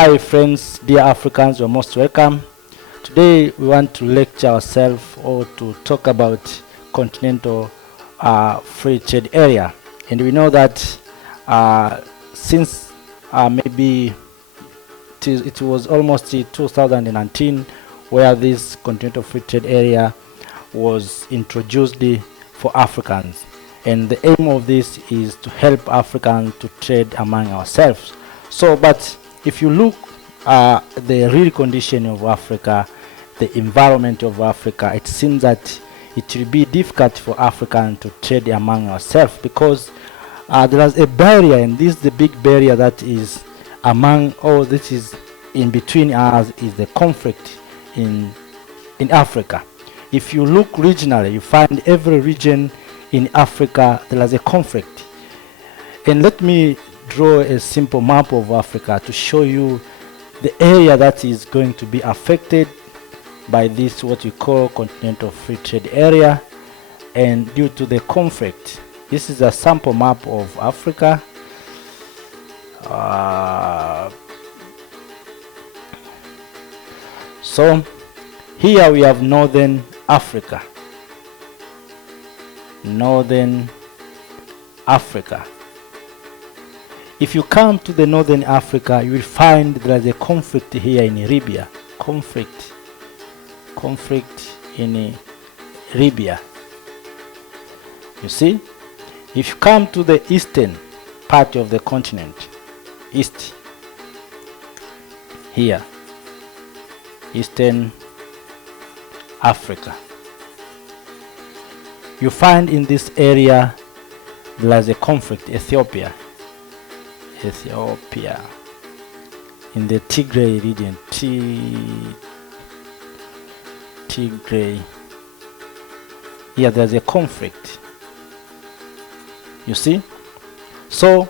Hi friends, dear Africans, you're most welcome. Today we want to lecture ourselves or to talk about continental free trade area. And we know that since maybe it was almost 2019 where this continental free trade area was introduced for Africans. And the aim of this is to help Africans to trade among ourselves. So, but if you look at the real condition of Africa, the environment of Africa, it seems that it will be difficult for Africans to trade among ourselves because there is a barrier, and this is the big barrier that is among all this is in between us is the conflict in Africa. If you look regionally, you find every region in Africa there is a conflict. And let me draw a simple map of Africa to show you the area that is going to be affected by this what we call continental free trade area, and due to the conflict. This is a sample map of Africa. So here we have Northern Africa. Northern Africa. If you come to the Northern Africa, you will find there is a conflict here in Libya. Conflict in Libya. You see? If you come to the eastern part of the continent, east, here, Eastern Africa, you find in this area there is a conflict, Ethiopia, in the Tigray region, Tigray. Here there's a conflict. You see? So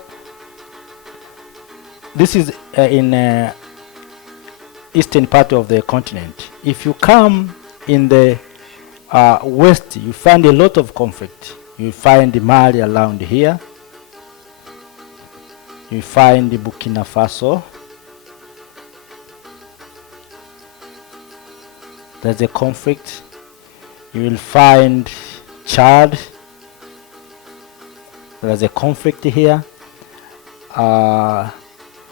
this is in eastern part of the continent. If you come in the west, you find a lot of conflict. You find Mali around here. You find Burkina Faso. There's a conflict. You will find Chad. There's a conflict here.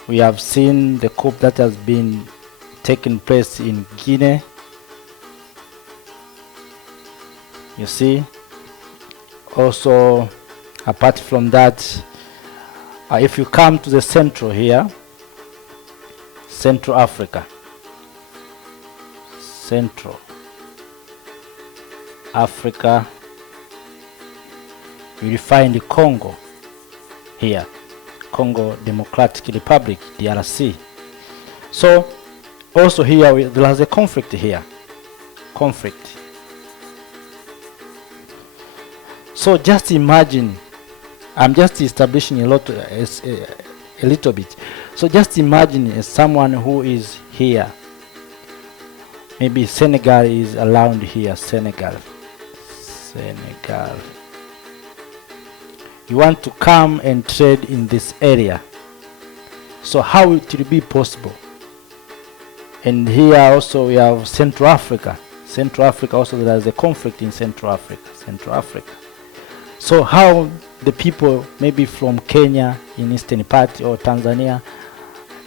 We have seen the coup that has been taking place in Guinea. You see. Also, apart from that, if you come to the central here, Central Africa, Central Africa, you will find Congo here, Congo Democratic Republic, DRC. So also here there is a conflict here, conflict. So just imagine, I'm just establishing a little bit. So just imagine someone who is here. Maybe Senegal is around here. Senegal. You want to come and trade in this area. So how it will be possible? And here also we have Central Africa. Central Africa also there is a conflict in Central Africa. Central Africa. So how the people maybe from Kenya in eastern part or Tanzania.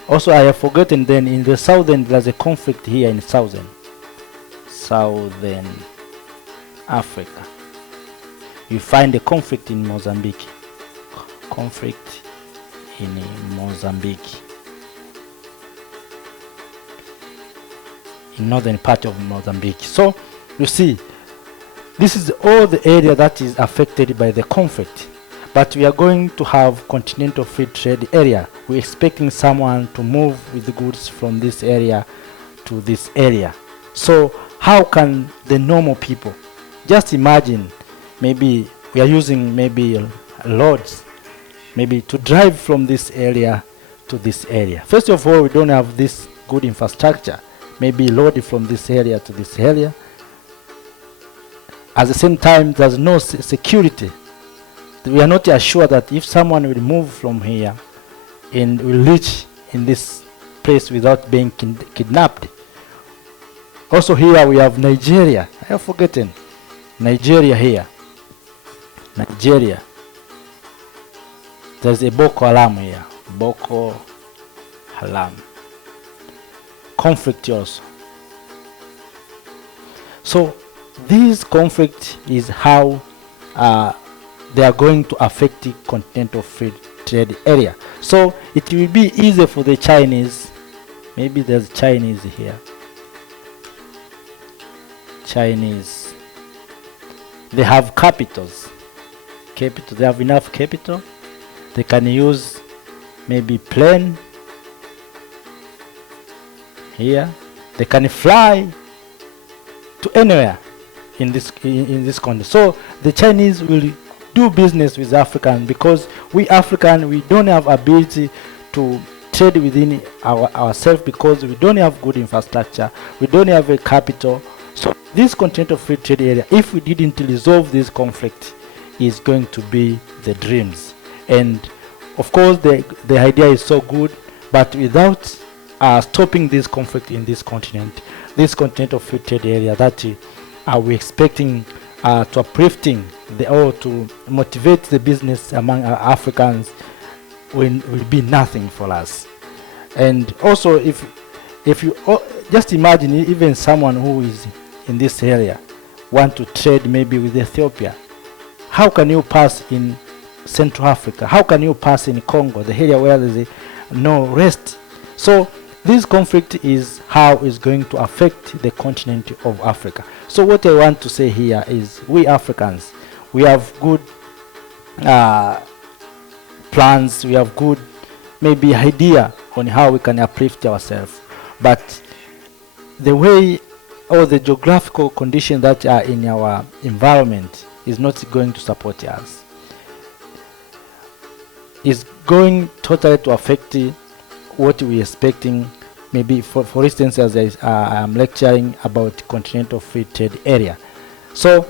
Also I have forgotten then in the southern there's a conflict here in southern Africa. You find a conflict in Mozambique. Conflict in Mozambique. In northern part of Mozambique. So you see, this is all the area that is affected by the conflict. But we are going to have continental free trade area. We're expecting someone to move with the goods from this area to this area. So how can the normal people, just imagine, maybe we are using maybe loads, maybe to drive from this area to this area. First of all, we don't have this good infrastructure, maybe load from this area to this area. At the same time, there's no security. We are not assured that if someone will move from here and will reach in this place without being kidnapped. Also here we have Nigeria. I have forgotten Nigeria here. Nigeria. There's a Boko Haram here. Boko Haram. Conflict also. So this conflict is how they are going to affect the continental free trade area. So it will be easy for the Chinese. Maybe there's Chinese here. Chinese. They have capitals. They have enough capital. They can use maybe plane here. They can fly to anywhere in this country. So the Chinese will do business with African, because we African, we don't have ability to trade within ourselves, because we don't have good infrastructure, we don't have a capital. So this continental free trade area, if we didn't resolve this conflict, is going to be the dreams. And of course the idea is so good, but without stopping this conflict in this continent, this continental free trade area that are we expecting to uplifting or to motivate the business among Africans will be nothing for us. And also if you just imagine, even someone who is in this area want to trade maybe with Ethiopia, how can you pass in Central Africa? How can you pass in Congo, the area where there is no rest? So this conflict is how it's going to affect the continent of Africa. So what I want to say here is, we Africans, we have good plans, we have good maybe idea on how we can uplift ourselves, but the way or the geographical conditions that are in our environment is not going to support us. It's going totally to affect what we're expecting. Maybe for instance, as I'm lecturing about continental free trade area. So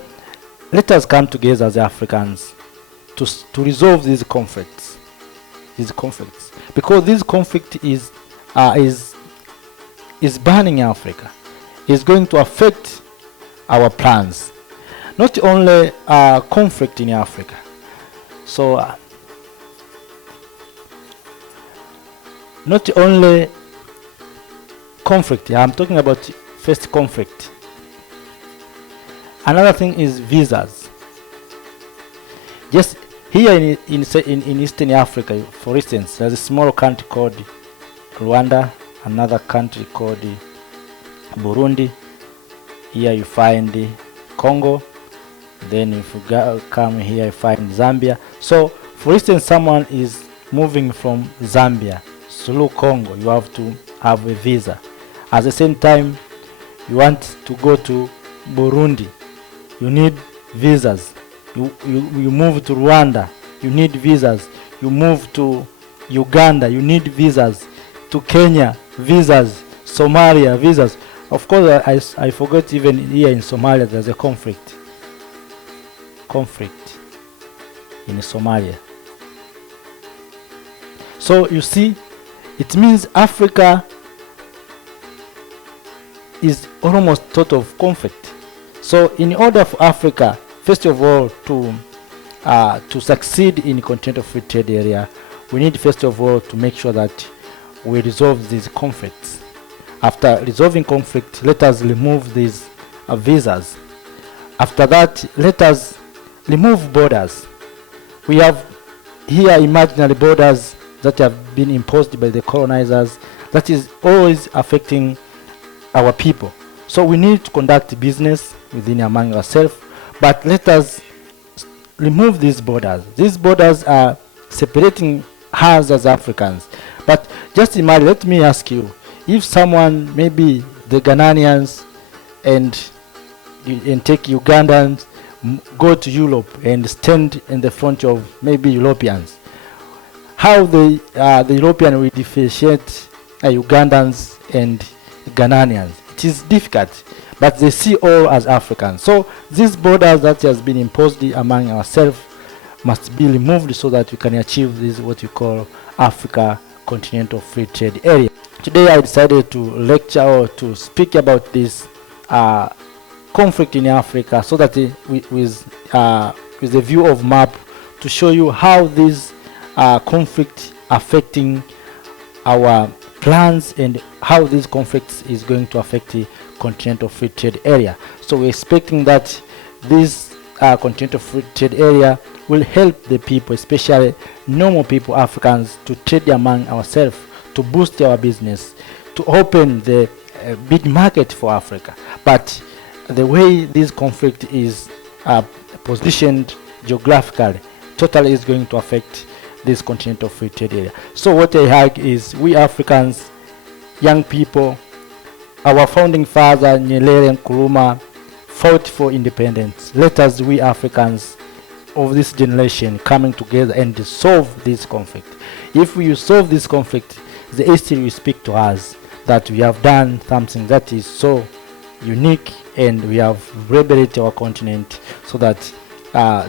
let us come together as Africans to resolve these conflicts. Because this conflict is burning Africa. It's going to affect our plans. Not only conflict in Africa. So not only conflict, I'm talking about first conflict. Another thing is visas. Just here in Eastern Africa, for instance, there's a small country called Rwanda, another country called Burundi. Here you find Congo. Then if you come here, you find Zambia. So for instance, someone is moving from Zambia through Congo, you have to have a visa. At the same time, you want to go to Burundi, you need visas. You move to Rwanda, you need visas. You move to Uganda, you need visas. To Kenya, visas. Somalia, visas. Of course, I forgot, even here in Somalia there's a conflict in Somalia. So you see, it means Africa is almost total of conflict. So in order for Africa, first of all, to succeed in continental free trade area, we need first of all to make sure that we resolve these conflicts. After resolving conflict, let us remove these visas. After that, let us remove borders. We have here imaginary borders that have been imposed by the colonizers, that is always affecting our people. So we need to conduct business within among ourselves, but let us remove these borders. These borders are separating us as Africans. But just imagine, let me ask you, if someone, maybe the Ghanaians and take Ugandans, go to Europe and stand in the front of maybe Europeans, how the European will differentiate Ugandans and Ghanaians? It is difficult, but they see all as Africans. So these borders that has been imposed among ourselves must be removed so that we can achieve this what we call Africa Continental Free Trade Area. Today I decided to lecture or to speak about this conflict in Africa, so that with a view of map to show you how this conflict affecting our plans and how this conflict is going to affect the continental free trade area. So we're expecting that this continental free trade area will help the people, especially normal people, Africans, to trade among ourselves, to boost our business, to open the big market for Africa. But the way this conflict is positioned geographically totally is going to affect this continental free trade area. So what I have is, we Africans, young people, our founding father Nyerere and Nkrumah fought for independence. Let us, we Africans of this generation, coming together and solve this conflict. If we solve this conflict, the history will speak to us that we have done something that is so unique, and we have liberated our continent, so that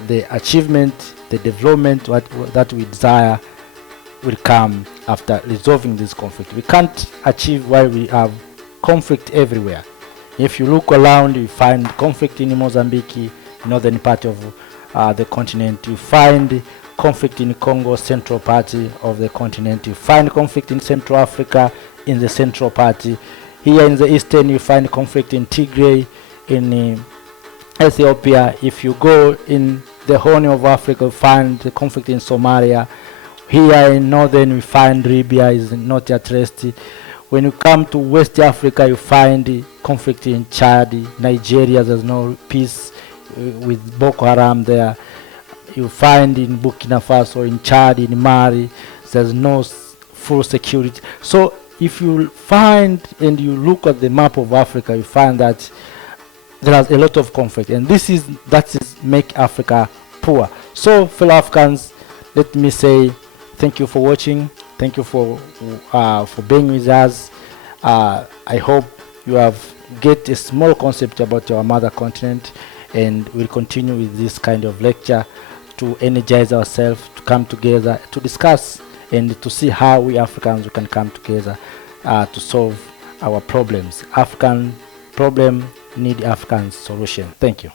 the achievement, the development that we desire will come after resolving this conflict. We can't achieve while we have conflict everywhere. If you look around, you find conflict in Mozambique, northern part of the continent. You find conflict in Congo, central part of the continent. You find conflict in Central Africa, in the central part. Here in the eastern, you find conflict in Tigray, in Ethiopia. If you go in the Horn of Africa, you find the conflict in Somalia. Here in northern, we find Libya is not at rest. When you come to West Africa, you find conflict in Chad, Nigeria. There's no peace with Boko Haram there. You find in Burkina Faso, in Chad, in Mali, there's no full security. So if you find and you look at the map of Africa, you find that there is a lot of conflict, and that is make Africa poor. So fellow Africans, let me say thank you for watching. Thank you for being with us. I hope you have get a small concept about our mother continent, and we'll continue with this kind of lecture to energize ourselves, to come together, to discuss, and to see how we Africans can come together to solve our problems. African problem need African solution. Thank you.